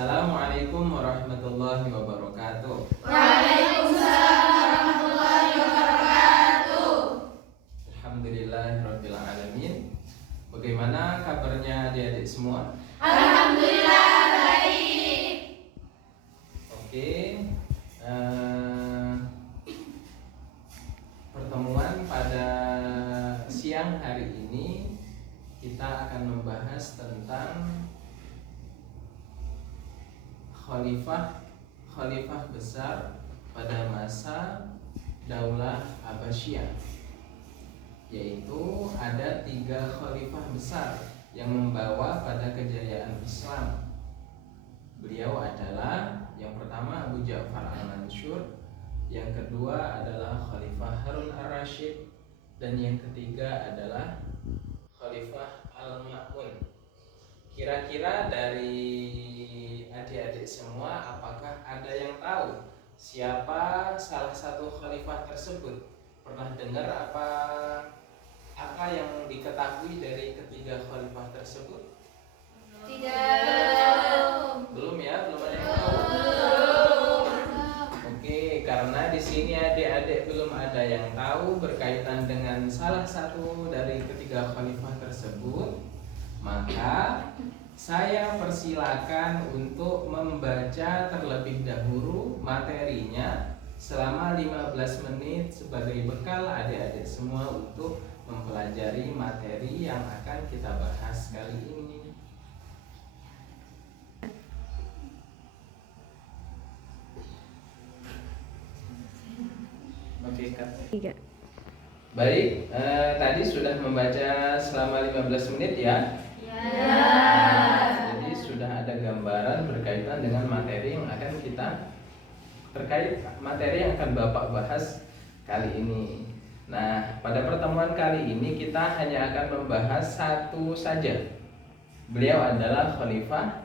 Assalamualaikum warahmatullahi wabarakatuh. Waalaikumsalam warahmatullahi wabarakatuh. Alhamdulillahirabbil alamin. Bagaimana kabarnya adik-adik semua? Alhamdulillah baik. Oke. Pertemuan pada siang hari ini kita akan membahas tentang khalifah besar pada masa Daulah Abbasiyah, yaitu ada 3 khalifah besar yang membawa pada kejayaan Islam. Beliau adalah yang pertama Abu Ja'far al-Mansur, yang kedua adalah Khalifah Harun ar-Rasyid, dan yang ketiga adalah Khalifah al-Ma'mun. Kira-kira dari adik-adik semua, apakah ada yang tahu siapa salah satu khalifah tersebut? Pernah dengar apa yang diketahui dari ketiga khalifah tersebut? Tidak. Belum ya, belum ada yang tahu. Oke, karena di sini adik-adik belum ada yang tahu berkaitan dengan salah satu dari ketiga khalifah tersebut, maka saya persilakan untuk membaca terlebih dahulu materinya selama 15 menit sebagai bekal adik-adik semua untuk mempelajari materi yang akan kita bahas kali ini. Oke, Kak. Baik, tadi sudah membaca selama 15 menit ya. Ya. Jadi sudah ada gambaran berkaitan dengan materi yang akan kita Bapak bahas kali ini. Nah, pada pertemuan kali ini kita hanya akan membahas satu saja. Beliau adalah Khalifah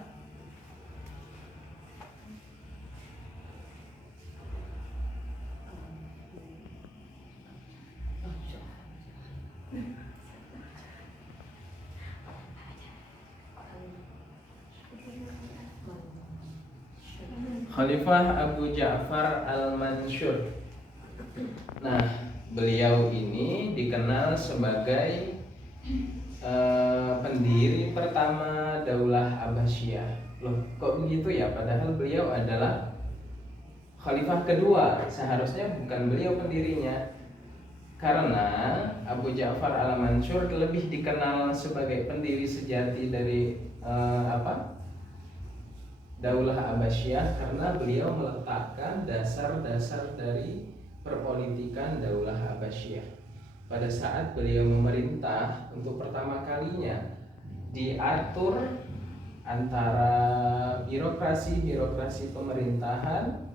Abu Ja'far al-Mansur. Nah, beliau ini dikenal sebagai pendiri pertama Daulah Abbasiyah. Loh, kok begitu ya? Padahal beliau adalah khalifah kedua. Seharusnya bukan beliau pendirinya. Karena Abu Ja'far al-Mansur lebih dikenal sebagai pendiri sejati dari Daulah Abbasiyah karena beliau meletakkan dasar-dasar dari perpolitikan Daulah Abbasiyah. Pada saat beliau memerintah untuk pertama kalinya diatur antara birokrasi pemerintahan,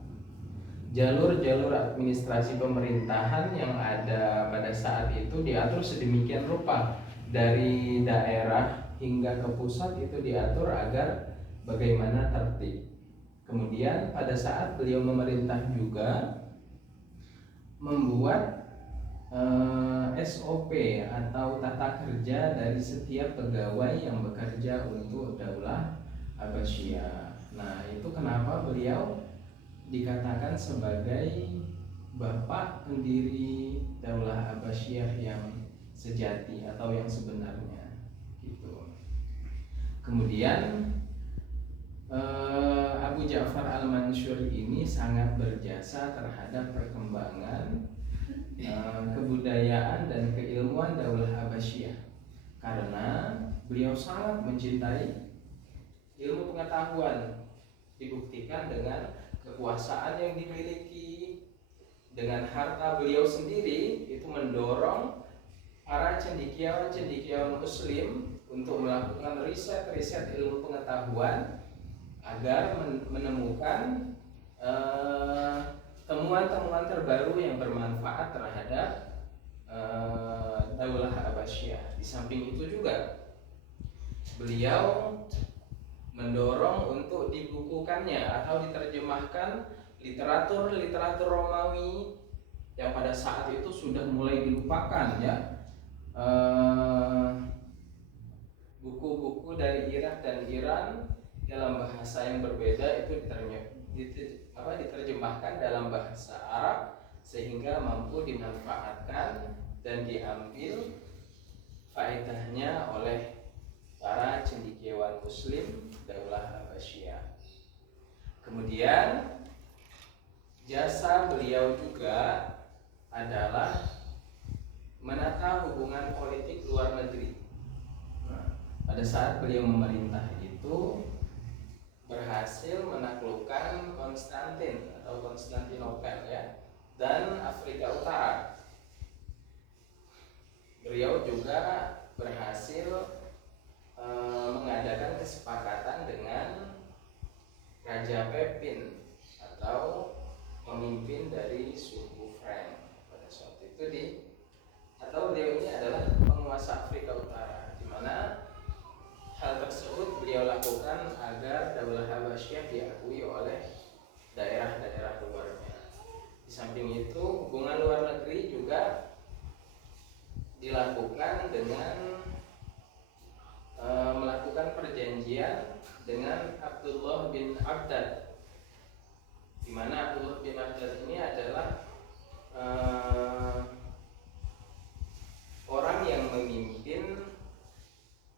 jalur-jalur administrasi pemerintahan yang ada pada saat itu diatur sedemikian rupa, dari daerah hingga ke pusat itu diatur agar bagaimana tertib. Kemudian pada saat beliau memerintah juga membuat SOP atau tata kerja dari setiap pegawai yang bekerja untuk Daulah Abbasiyah. Nah, itu kenapa beliau dikatakan sebagai bapak pendiri Daulah Abbasiyah yang sejati atau yang sebenarnya gitu. Kemudian Abu Ja'far al-Mansur ini sangat berjasa terhadap perkembangan kebudayaan dan keilmuan Daulah Abbasiyah karena beliau sangat mencintai ilmu pengetahuan, dibuktikan dengan kekuasaan yang dimiliki. Dengan harta beliau sendiri itu mendorong para cendekiawan muslim untuk melakukan riset ilmu pengetahuan agar menemukan temuan-temuan terbaru yang bermanfaat terhadap Daulah Abbasiyah. Di samping itu juga beliau mendorong untuk dibukukannya atau diterjemahkan literatur Romawi yang pada saat itu sudah mulai dilupakan ya. Buku-buku dari Irak dan Iran dalam bahasa yang berbeda itu diterjemahkan dalam bahasa Arab sehingga mampu dimanfaatkan dan diambil faedahnya oleh para cendekiawan Muslim Daulah Habasyah. Kemudian jasa beliau juga adalah menata hubungan politik luar negeri. Nah, pada saat beliau memerintah itu berhasil menaklukkan Konstantin atau Konstantinopel ya, dan Afrika Utara. Beliau juga berhasil mengadakan kesepakatan dengan Raja Pepin atau pemimpin dari suku Frank pada saat itu atau beliau ini adalah penguasa Afrika Utara, di mana hal tersebut beliau lakukan agar Daulah Habasyah diakui oleh daerah-daerah luarnya. Di samping itu, hubungan luar negeri juga dilakukan dengan melakukan perjanjian dengan Abdullah bin Abdad, di mana Abdullah bin Abdad ini adalah orang yang memimpin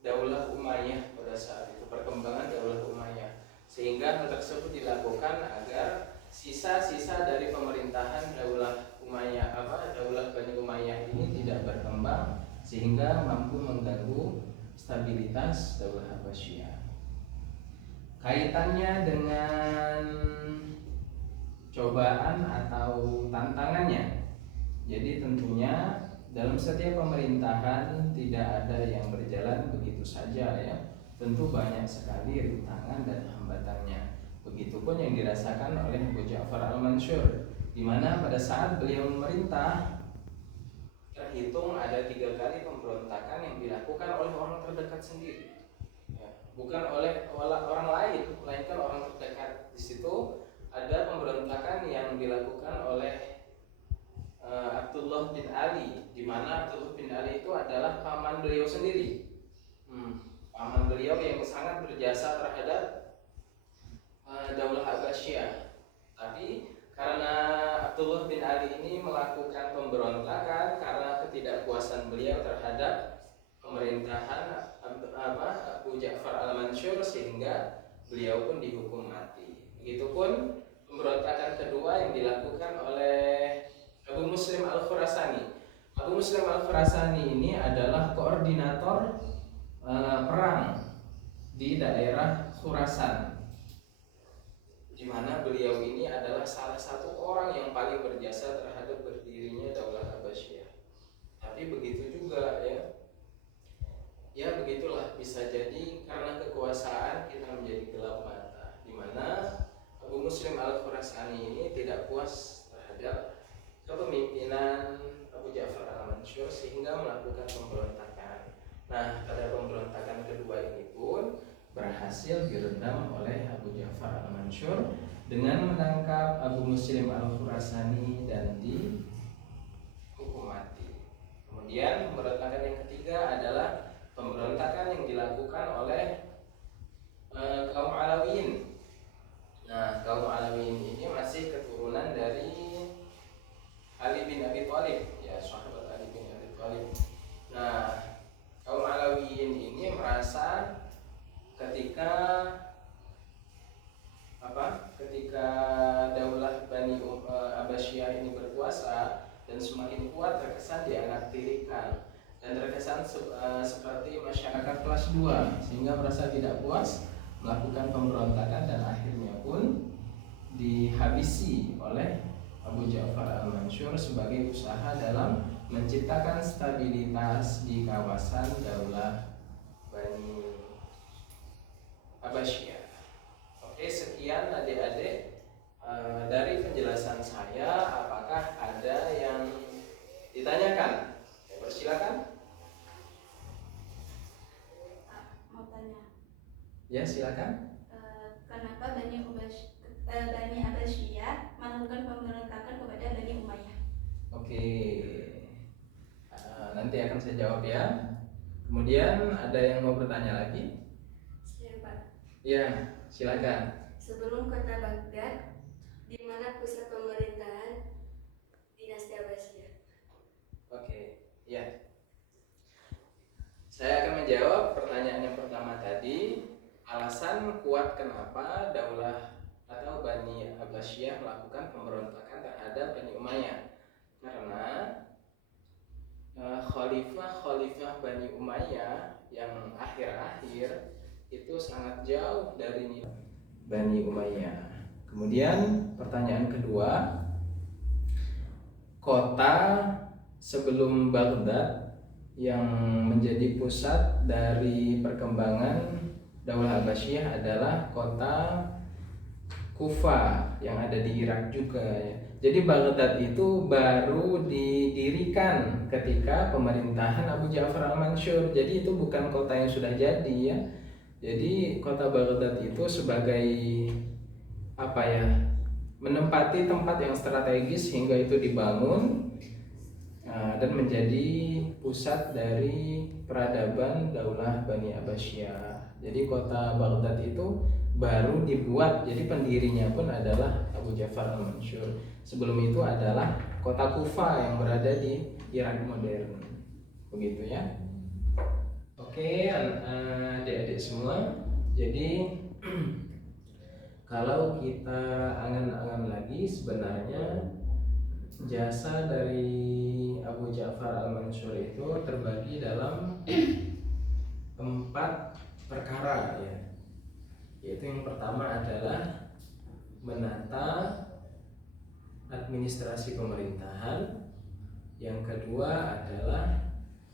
Daulah Umayyah pada saat itu, perkembangan Daulah Umayyah, sehingga hal tersebut dilakukan agar sisa-sisa dari pemerintahan Daulah Umayyah Daulah Bani Umayyah ini tidak berkembang sehingga mampu mengganggu stabilitas Daulah Habasyah. Kaitannya dengan cobaan atau tantangannya, jadi tentunya dalam setiap pemerintahan tidak ada yang berjalan begitu saja ya. Tentu banyak sekali rintangan dan hambatannya. Begitupun yang dirasakan oleh Abu Ja'far Al-Mansur, di mana pada saat beliau memerintah terhitung ada 3 kali pemberontakan yang dilakukan oleh orang terdekat sendiri, ya, bukan oleh orang lain, melainkan orang terdekat. Di situ ada pemberontakan yang dilakukan oleh Abdullah bin Ali, di mana Abdullah bin Ali itu adalah paman beliau sendiri, paman beliau yang sangat berjasa terhadap Daulah Habasyah. Tapi karena Abdullah bin Ali ini melakukan pemberontakan karena ketidakpuasan beliau terhadap pemerintahan Abu Ja'far Al-Mansur, sehingga beliau pun dihukum mati. Begitupun pemberontakan kedua yang dilakukan oleh Abu Muslim Al-Khurasani. Abu Muslim Al-Khurasani ini adalah koordinator perang di daerah Khurasan, di mana beliau ini adalah salah satu orang yang paling berjasa terhadap berdirinya Daulah Habasyah. Tapi begitu juga ya begitulah, bisa jadi karena kekuasaan kita menjadi gelap mata, di mana Abu Muslim Al-Khurasani ini tidak puas terhadap kepemimpinan Abu Ja'far Al-Mansur sehingga melakukan pemberontakan. Nah, pada pemberontakan kedua ini pun berhasil diredam oleh Abu Ja'far Al-Mansur dengan menangkap Abu Muslim Al-Khurasani dan dihukum mati. Kemudian pemberontakan yang ketiga adalah pemberontakan yang dilakukan oleh kaum Alawiyin. Nah, kaum Alawiyin ini masih keturunan dari Ali bin Abi Thalib, ya, sahabat Ali bin Abi Thalib. Nah, kaum Alawiyin ini merasa ketika Daulah Bani Habasyah ini berkuasa dan semakin kuat, terkesan dianaktirikan dan terkesan seperti masyarakat kelas 2, sehingga merasa tidak puas, melakukan pemberontakan dan akhirnya pun dihabisi oleh Abu Ja'far Al-Mansur sebagai usaha dalam menciptakan stabilitas di kawasan Daulah Bani Habasyah. Oke, sekian adik-adik dari penjelasan saya. Apakah ada yang ditanyakan? Ya, persilakan. Mau tanya. Ya, silakan. Kenapa Bani Habasyah melakukan pemberontakan kepada Bani Umayyah? Oke, nanti akan saya jawab ya. Kemudian ada yang mau bertanya lagi? Siapa? Ya, silakan. Sebelum kota Baghdad, di mana pusat pemerintahan dinasti Abbasiyah? Oke, ya. Saya akan menjawab pertanyaan yang pertama tadi. Alasan kuat kenapa Daulah atau Bani Abbasiyah melakukan pemberontakan terhadap Bani Umayyah. Karena khalifah-khalifah Bani Umayyah yang akhir-akhir itu sangat jauh dari Bani Umayyah. Kemudian pertanyaan kedua, kota sebelum Baghdad yang menjadi pusat dari perkembangan Daulah Abbasiyah adalah kota Kufa yang ada di Irak juga ya. Jadi Baghdad itu baru didirikan ketika pemerintahan Abu Ja'far al-Mansur. Jadi itu bukan kota yang sudah jadi ya. Jadi kota Baghdad itu sebagai apa ya, menempati tempat yang strategis hingga itu dibangun dan menjadi pusat dari peradaban Daulah Bani Abbasiyah. Jadi kota Baghdad itu baru dibuat, jadi pendirinya pun adalah Abu Ja'far al-Mansur. Sebelum itu adalah kota Kufa yang berada di Irak modern. Begitu ya. Oke, adik-adik semua. Jadi kalau kita angan-angan lagi, sebenarnya jasa dari Abu Ja'far al-Mansur itu terbagi dalam 4 perkara ya. Yaitu yang pertama adalah menata administrasi pemerintahan, yang kedua adalah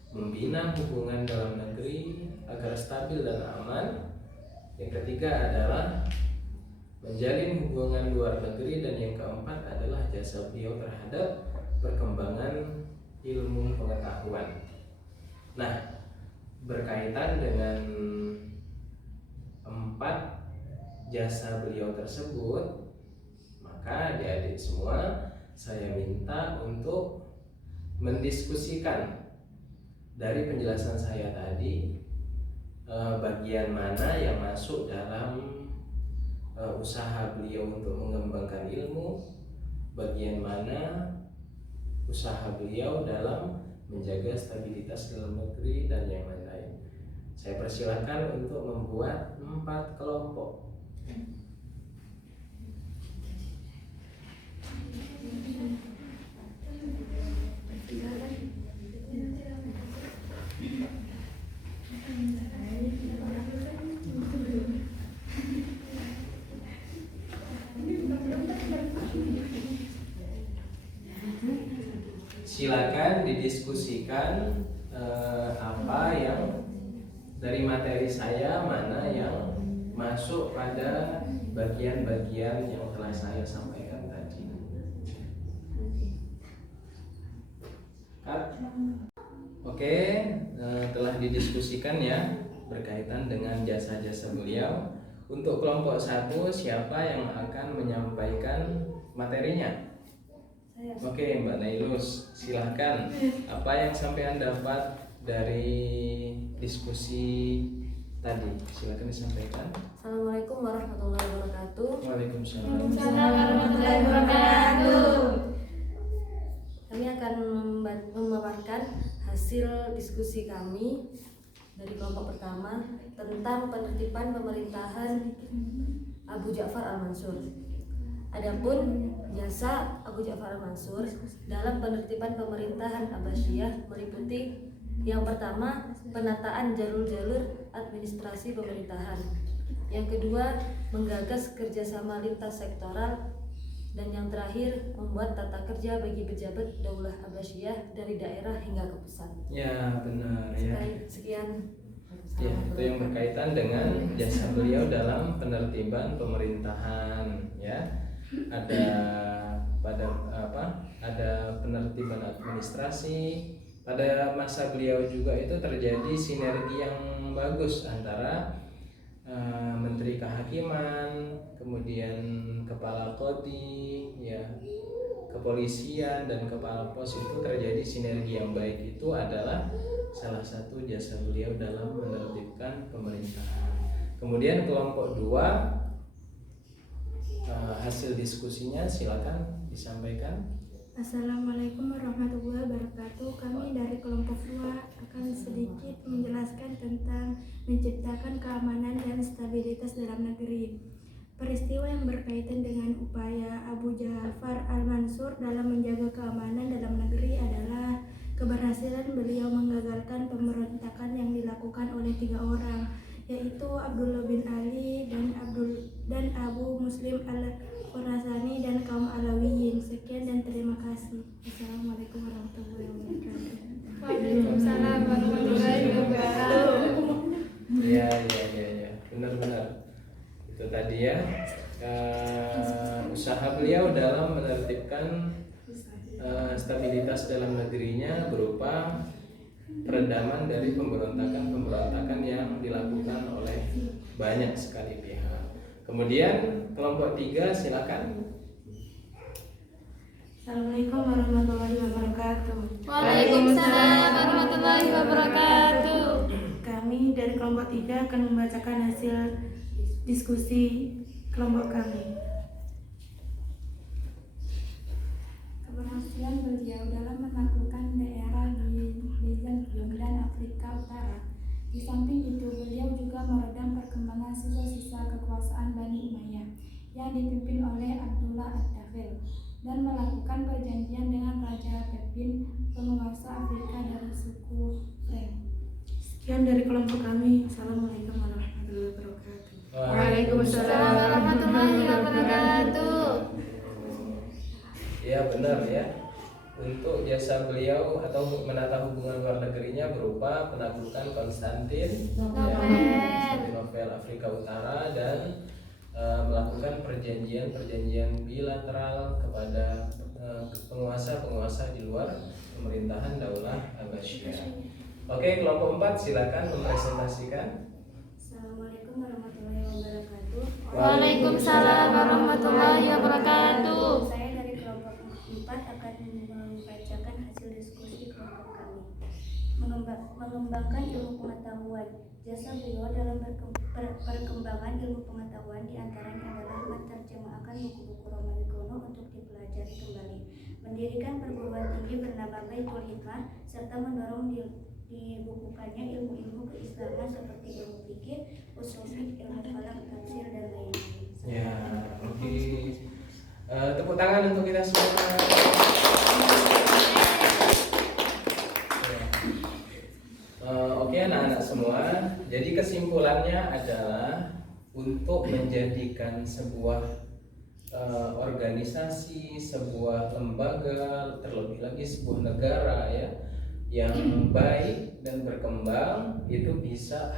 membina hubungan dalam negeri agar stabil dan aman, yang ketiga adalah menjalin hubungan luar negeri, dan yang keempat adalah jasa beliau terhadap perkembangan ilmu pengetahuan. Nah, berkaitan dengan 4 jasa beliau tersebut, maka adik-adik semua saya minta untuk mendiskusikan dari penjelasan saya tadi bagian mana yang masuk dalam usaha beliau untuk mengembangkan ilmu, bagian mana usaha beliau dalam menjaga stabilitas dalam negeri, dan yang lain-lain. Saya persilakan untuk membuat 4 kelompok. Silakan didiskusikan apa yang dari materi saya, mana yang masuk pada bagian-bagian yang telah saya sampaikan tadi. Oke, telah didiskusikan ya berkaitan dengan jasa-jasa beliau. Untuk kelompok 1, siapa yang akan menyampaikan materinya? Oke, Mbak Nailus, silahkan. Apa yang sampean dapat dari diskusi tadi? Silahkan disampaikan. Assalamualaikum warahmatullahi wabarakatuh. Waalaikumsalam. Warahmatullahi wabarakatuh. Kami akan memaparkan hasil diskusi kami dari kelompok pertama tentang penertiban pemerintahan Abu Ja'far al-Mansur. Adapun jasa Abu Ja'far al-Mansur dalam penertiban pemerintahan Abbasiyah meliputi yang pertama, penataan jalur-jalur administrasi pemerintahan. Yang kedua, menggagas kerjasama lintas sektoral. Dan yang terakhir, membuat tata kerja bagi pejabat Daulah Abbasiyah dari daerah hingga ke pusat. Ya, benar ya. Sekian. Ya, itu yang berkaitan dengan jasa beliau dalam penertiban pemerintahan ya. Ada ada penertiban administrasi. Pada masa beliau juga itu terjadi sinergi yang bagus antara Menteri Kehakiman, kemudian Kepala Qodi, ya, kepolisian dan Kepala Pos, itu terjadi sinergi yang baik. Itu adalah salah satu jasa beliau dalam menertibkan pemerintahan. Kemudian kelompok 2 hasil diskusinya silakan disampaikan. Assalamualaikum warahmatullahi wabarakatuh. Kami dari kelompok 2 akan sedikit menjelaskan tentang menciptakan keamanan dan stabilitas dalam negeri. Peristiwa yang berkaitan dengan upaya Abu Ja'far al-Mansur dalam menjaga keamanan dalam negeri adalah keberhasilan beliau menggagalkan pemberontakan yang dilakukan oleh 3 orang, yaitu Abdullah bin Ali dan Abu Muslim al-Khurasani dan kaum Alawiyin. Sekian dan terima kasih. Assalamualaikum warahmatullahi wabarakatuh. Waalaikumsalam warahmatullahi wabarakatuh. Ya, benar-benar itu tadi ya, usaha beliau dalam menertibkan stabilitas dalam negerinya berupa peredaman dari pemberontakan yang dilakukan oleh banyak sekali pihak. Kemudian kelompok 3 silakan. Assalamualaikum warahmatullahi wabarakatuh. Waalaikumsalam warahmatullahi wabarakatuh. Kami dari kelompok 3 akan membacakan hasil diskusi kelompok kami. Keberhasilan beliau dalam menaklukkan daerah di Bizantium dan Afrika Utara. Di samping itu, beliau juga meredam perkembangan sisa-sisa kekuasaan Bani Umayyah yang dipimpin oleh Abdullah ad-Dakhil dan melakukan perjanjian dengan Raja Pepin, penguasa Afrika dari suku Frank. Sekian dari kelompok kami. Assalamualaikum warahmatullahi wabarakatuh. Waalaikumsalam warahmatullahi wabarakatuh. Ya benar ya. Untuk jasa beliau atau menata hubungan luar negerinya berupa penaklukan Konstantinopel Afrika Utara dan melakukan perjanjian bilateral kepada penguasa-penguasa di luar pemerintahan Daulah Abbasiyah. Oke, kelompok 4 silakan mempresentasikan. Assalamualaikum warahmatullahi wabarakatuh. Waalaikumsalam warahmatullahi wabarakatuh. Saya dari kelompok 4 akan membacakan hasil diskusi kelompok kami. Mengembangkan ilmu pengetahuan. Jasa beliau dalam perkembangan ilmu pengetahuan diantaranya adalah menerjemahkan buku-buku Romawi kuno untuk dipelajari kembali, mendirikan perguruan tinggi bernama Baitul Hikmah, serta mendorong dibukukannya ilmu-ilmu keislaman seperti ilmu fikih, usul fiqh, ilmu falak, tafsir dan lain-lain. Ya, oke. Tepuk tangan untuk kita semua. Oke anak-anak semua. Jadi kesimpulannya adalah untuk menjadikan sebuah organisasi, sebuah lembaga, terlebih lagi sebuah negara ya yang baik dan berkembang itu bisa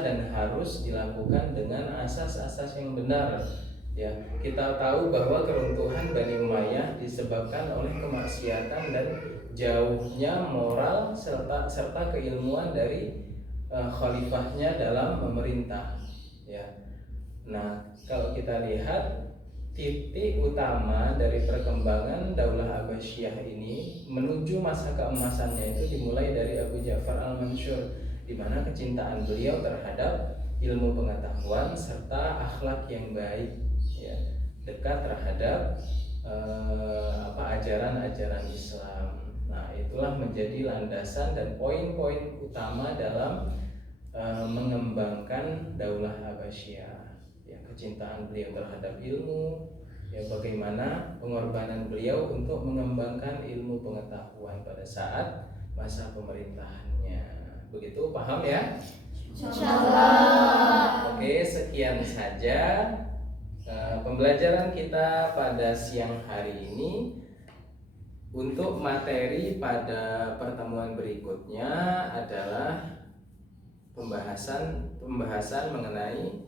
dan harus dilakukan dengan asas-asas yang benar. Ya, kita tahu bahwa keruntuhan Bani Umayyah disebabkan oleh kemaksiatan dan jauhnya moral serta keilmuan dari khalifahnya dalam memerintah. Ya. Nah, kalau kita lihat titik utama dari perkembangan Daulah Abbasiyah ini menuju masa keemasannya itu dimulai dari Abu Ja'far al-Mansur, di mana kecintaan beliau terhadap ilmu pengetahuan serta akhlak yang baik, ya, dekat terhadap ajaran-ajaran Islam. Nah, itulah menjadi landasan dan poin-poin utama dalam mengembangkan Daulah Abbasiyah. Ya, kecintaan beliau terhadap ilmu, ya, bagaimana pengorbanan beliau untuk mengembangkan ilmu pengetahuan pada saat masa pemerintahannya. Begitu, paham ya? Insyaallah. Oke, sekian saja pembelajaran kita pada siang hari ini. Untuk materi pada pertemuan berikutnya adalah pembahasan mengenai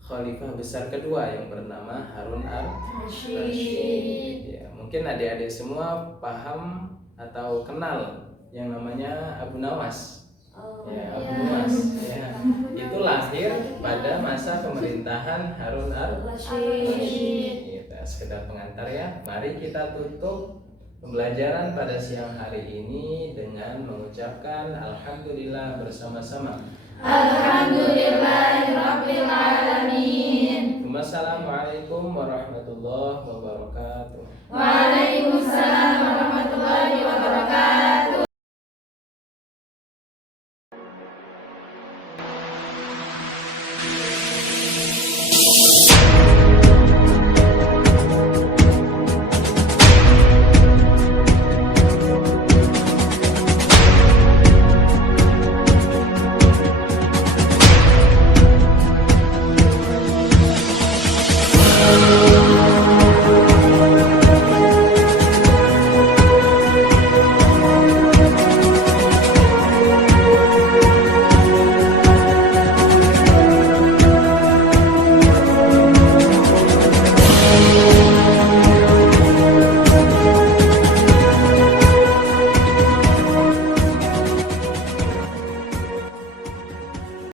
Khalifah besar kedua yang bernama Harun ar-Rasyid. Ya, mungkin adik-adik semua paham atau kenal yang namanya Abu Nawas. Ya, Abu Nawas. Ya. Itu lahir pada masa pemerintahan Harun ar-Rasyid. Kita sekedar pengantar ya. Mari kita tutup pembelajaran pada siang hari ini dengan mengucapkan alhamdulillah bersama-sama. Alhamdulillah.